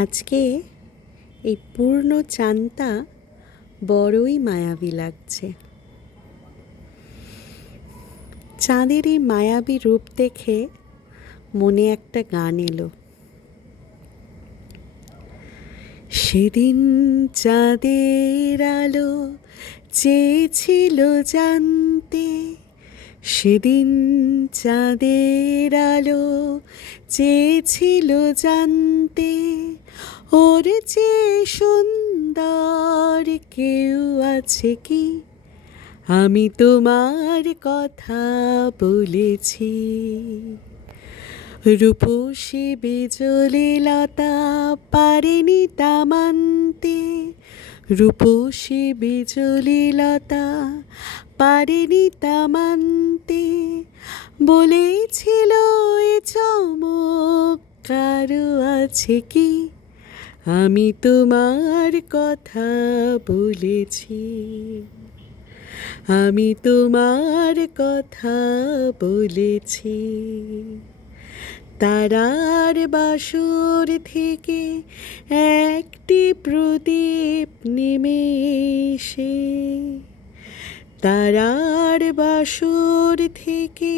আজকে এই পূর্ণ চাঁদটা বড়ই মায়াবী লাগছে। চাঁদের এই মায়াবী রূপ দেখে মনে একটা গান এলো। সেদিন চাঁদের আলো চেয়েছিল জানতে, সেদিন চাঁদের আলো চেয়েছিল জানতে, ওর চেয়ে সুন্দর কেউ আছে কি? আমি তোমার কথা বলেছি। রূপসী বিজলি লতা পারেনি তা মানতে, রূপসী বিজলি লতা পারেনি তা মানতে, বলেছিল এ চমক কারো আছে কি? আমি তোমার কথা বলেছি, আমি তোমার কথা বলেছি। তারার বাসর থেকে একটি প্রদীপ নেমে এসে, তারার বাসর থেকে